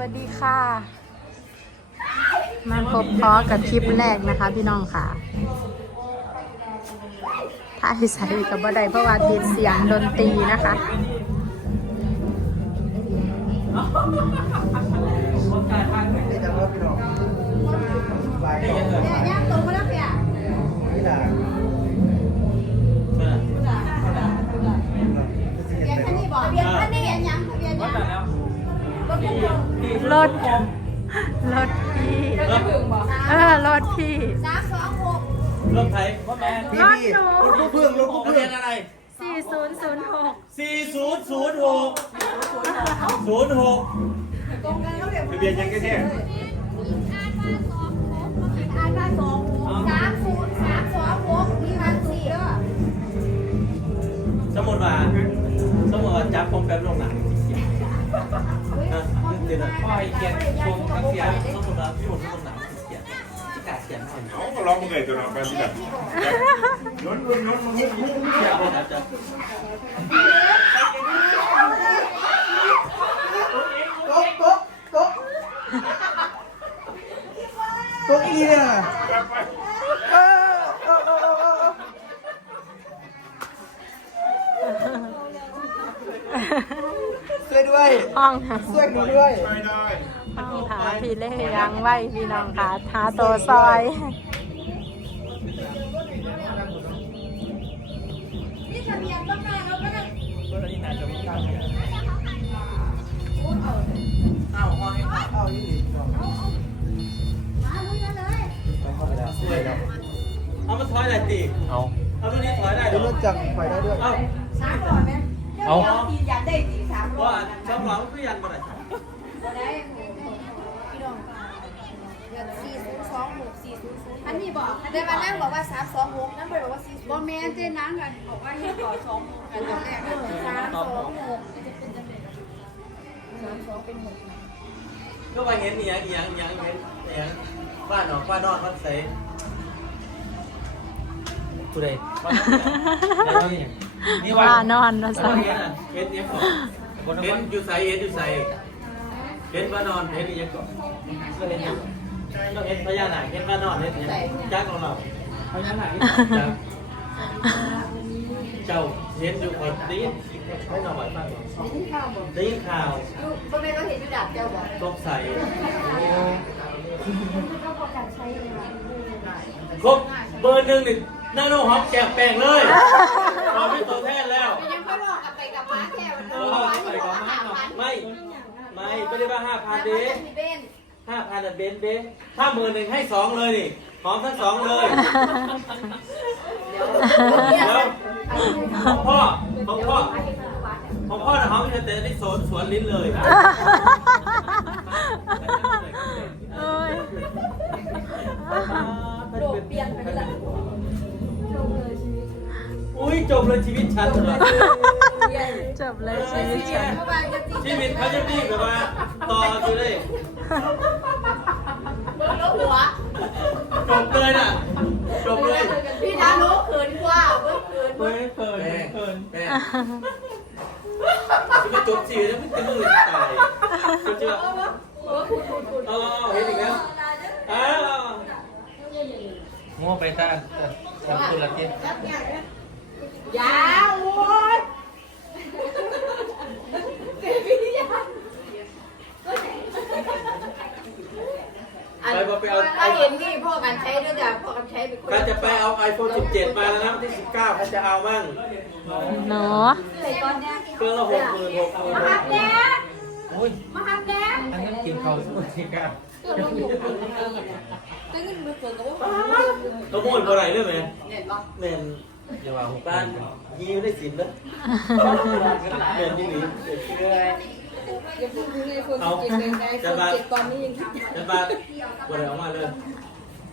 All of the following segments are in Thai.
วัสดีค่ะ มาพบพอกับคลิปแรกนะคะพี่น้องค่ะ ถ้าให้ใส่กับบ่ได้เพราะว่าติดเสียงดนตรีนะคะ ถรถพี่เออรถพี่สามสองหกรถไถพ่อแมนรถหนูรถกู้เพื่องรถกู้เพื่องอะไร 4006 4006 06ตรงกันแล้วเดี๋ยวทะเบียนยังแค่อ่าน พ่อไอ้เกียร์ชมทั้งเสียสมมติว่าพี่หมดลงหนังเสียที่กาเสียหน่อยเขาก็ร้องมึงไงตัวน้องไปที่แบบย้อนย้อนย้อนมึงมึงมึงเสียคนอาจจะตัวอีเนี่ย ห้องช่วยหนูด้วยไม่ได้ห้องหาพี่เล่ยังไหวพี่น้องค่ะหาตัวซอยนี่ทะเบียนต้องแม่แล้วก็นั่งอ้าวห้อยเอาอีกมาลุยกันเลยสวยแล้วเอามาถอยได้ตีเอาเอาตัวนี้ถอยได้เหรดูอรถจักรไปได้ด้วย เอาสามร้อยไหมเอาตีอยากได้ตี สามร้อว่ายช่องเราก็ยันมาได้ได้พี่น้องเดือนสี่ศูนย์สองหกสี่ศูนย์ศูนย์อันนี้บอกเดี๋ยวมานั่งบอกว่าสามสองหกนั่งไปบอกว่าสี่บอแมนเจ๊นั่งกันบอกว่าให้ต่อสองหกกันตอนแรกสามสองหกสามสองเป็นหกก็ไปเห็นอีหยังอีหยังอีหยังเห็นอีหยังบ้านหนองบ้านนอกบ้านใสผู้ใดบ้านนอกนี่ว่านอนนเห็สันเห็นยัง ก่อนเห็นอยู่ใสเห็นอยู่ใสเห็นบ้านนอนเห็นอีหยังก่อนก็เห็นยังก็เห็นพญานาคเห็นบ้านนอนเห็นอีหยังจ้าของเราพญานาคเจ้าเห็นอยู่คนได้ยินไม่นอนไหวมากได้ยินข่าวลูกพ่อแม่ก็เห็นอยู่ดับเจ้าบอกตกใสก็ประกาศใช้เลยครบเบอร์หนึ่งนี่หน้าโน้หอมแก้มแป้งเลยเราไม่ตัวแท แค่วันเอนั้นอม้าไปที่บก่อนว่าพันไม่ ไม่ไม่ได้ว่าห้าพันเด้เบนห้าพันอะเบนเบ้ถ้าหมื่นหนึ่งให้สองเลยนี่หอมทั้งสองเลยแล้วของพ่อของพ่อของพ่อนะหอมไม่แต่ได้สวนสวนลิ้นเลยโอ้ยโดดเปลี่ยนไปเลยอุ้ยจบเลยชีวิตฉันเลย จบเลยชีวิตฉันเมื่อวานจะตีชีวิตเขาจะดีแบบว่าต่ออยู่เลยรถหัว จบเลยน่ะจบเลยพี่ดาโลเขินกว่าเมื่อคืนเฮ้ยเขินเขินแม่จะมาจบสีแล้วมันจะมืดตายจะเจอเออคุณคุณคุณอ๋อเห็นอีกแล้วอ้าวมั่วไปต้านทำธุรกิจยาวโว้ยเบบี้ยา ไปบอกไปเอา ถ้าเห็นนี่พ่อกันใช้ด้วยแต่พ่อกันใช้เป็นคนถ้าจะไปเอา iPhone 17 มาแล้วนะวันที่ 19เขาจะเอามั่งหนูเลยตอนเนี้ยเครื่องละหกหมื่นหกหมื่นมาหักแดงโอ้ยมาหักแดงอันนั้นกินข้าวสมุนไพรกันตั้งเงินมาเกินกับว่าขโมยบ่ไรเลยไหมเน็ตปะแม่นอย่าว่าหุบบ้านยีไม่ได้สินนะแม่นที่หนีอ ย่าพูดถึงเลยคนเอาเก็บเงินได้คจะนมาเก็บตอนนี้ยังจะมาบ่ได้ออกมาเลย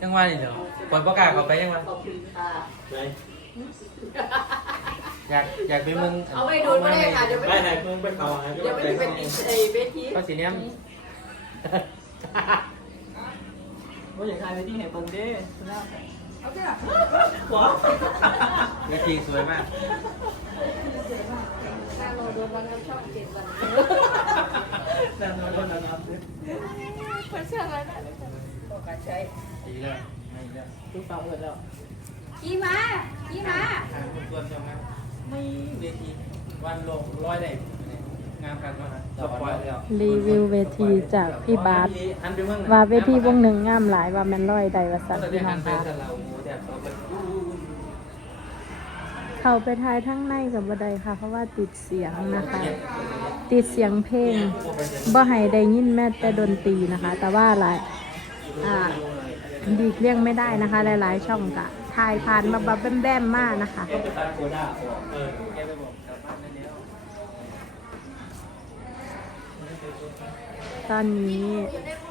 ยังว่านี่เดี๋ยวปล่อยประกาศเขาไปยังว่าไหนอยากอยากไปเมืองเอาไปดูก็ได้ค่ะเดี๋ยวไปไม่ไหนมึงไปเขาหาเดี๋ยวไปดูเป็นไอ้เวทีก็สีเนี้ยว่าอย่างไรไปที่เห็นเบิ่งเด้ว้าวเวทีสวยมากถ้าเราโด นวันนั้นช่องเจ็ดวันนั่นนั่นนั่นนั่นมันเชื่ออะไรได้เลยการใช้ดีเลยไม่เลยดูฟังเปิดแล้วขี่มาขี่มาทางคุณตัวเชียวนะไม่เวทีวันลงร้อยได้งามกันมากสปอยแล้วรีวิวเวทีจากพี่บาสอันไปเมืองว่าเวทีวงหนึ่งงามหลายว่าแมันร้อยใดว่าสัสันตว์ที่น้อนงบเราแเขาไปทายทั้งในกับบัไดค่ะ เพราะว่าติดเสียงนะคะ ติดเสียงเพลงบ่ให้ได้ยินแม้แต่ดนตรีนะคะ แต่ว่าหลายอ่าดีกเลี่ยงไม่ได้นะคะ หลาย ๆ ช่องกะทายผ่านมาบับแบมๆมากนะคะตอนนี้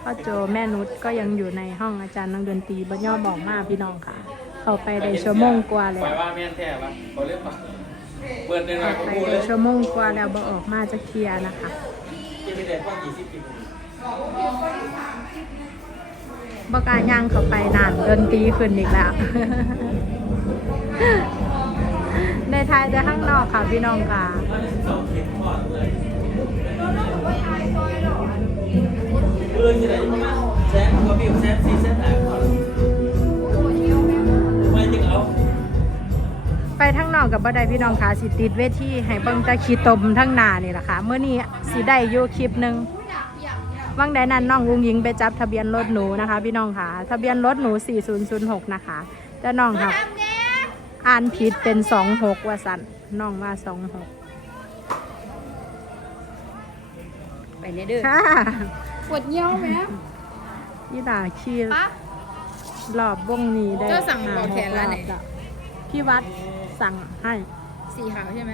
พ่อโจแม่นุชก็ยังอยู่ในห้องอาจารย์นักดนตรีบนย่อบอกมากพี่น้องค่ะ เข้าไปได้ชั่วโมงกว่าแล้ว ปล่อยว่าแม่นแท้ปะเขาเรียกปะเปิดในหน่อยเข้าเขาไปพูดเลได้ยชั่วโมงกว่าแล้วบ่ออกมาจะเคลียร์นะคะที่ไม่ได้พ่อกี่สิบปีบกล้ารย่างเข้าไปนานดนตรีขึ้นอีกแล้ว ในไทยแต่ข้างนอกค่ะพี่น้องค่ะสองเข็มพอดเลยเพื่อนจะได้ประมาณแสนกว่าวิวแสนสี่แส ทั้งนอกกับบ่ได้พี่น้องค่ะสิติดเวทีให้เบิ่งแตะขี้ตมทั้งหน้านี่แหละค่ะเมื่อนี้สิได้อยู่คลิปหนึงวังใดนั้นน้องอุ้งยิงไปจับทะเบียนรถหนูนะคะ พี่น้องค่ะ ทะเบียนรถหนู 4006 นะคะแต่น้องครับ อ่านผิดเป็น 26 ว่าสันน้องว่าไปเนี่ยเด้อ26ค่ะปวดเยี่ยวไหมพี่ดาขี่ปั๊บรอบวงนี้ได้เจ้าสั่งบอกแขนร้านไหนรอบแล้วพี่วัด สั่งให้สีขาวใช่ไหม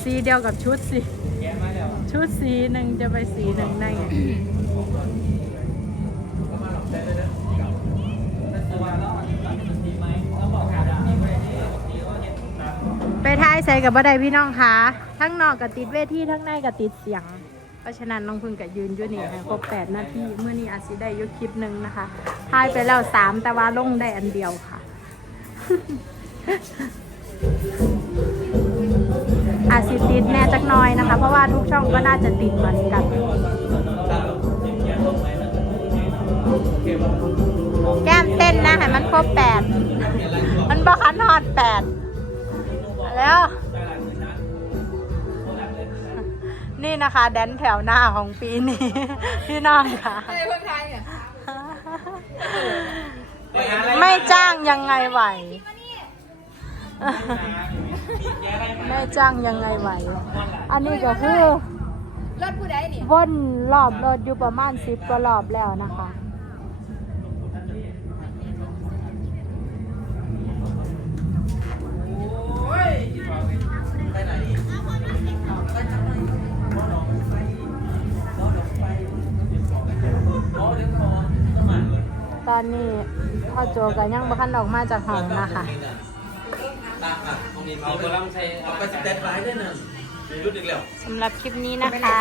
สีเดียวกับชุดสิแกมาแล้วชุดสีหนึ่งจะไปสีหนึ่งได้ไงก็มาหลอกใจเลยนะแต่ตัวแล้วอันนี้ตัดดีไหมแล้วบอกขาดดีไว้ที่ดีก็เห็นตามไปท้ายใส่กับบ่ได้พี่น้องคะทั้งนอกกับติดเวทีทั้งในกับติดเสียง เพราะฉะนั้นน้องพึ่งกับยืนอยู่นี่ให้ครบ8นาทีเมื่อนี้อาจสิได้อยุคลิปหนึ่งนะคะทายไปแล้วสามแต่ว่าลงได้อันเดียวค่ะ อาจสิติดแน่จักหน้อยนะคะ เพราะว่าทุกช่องก็น่าจะติดเหมือนกันแก้มเต้นนะให้มันครบแปด มันบอกคันหอดแปด แล้วนี่นะคะ แดนแถวหน้าของปีนี้ พี่น้องค่ะอะไรเพื่อนไทยเนี่ยไม่จ้างยังไงไหว ไม่จ้างยังไงไหว อันนี้ก็คือรถผู้ใดนี่วนรอบรถอยู่ประมาณสิบกว่ารอบแล้วนะคะไปไหนอ๋อเดี๋ยวก่อนสมัครเลยตอนนี้พ่อโจก็ยังบ่คันออกมาจากห้องนะคะ ตาค่ะตรงนี้เอาเอาตัวลำใช้เอาไปสแตนบายได้นั่นมีรุ่นอีกแล้ว สำหรับคลิปนี้นะคะ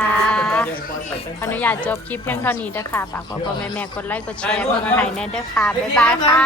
ขออนุญาตจบคลิปเพียงเท่านี้เด้อค่ะฝากพ่อพ่อแม่แม่กดไลค์กดแชร์เพื่อให้แน่เด้อค่ะ บ๊ายบายค่ะ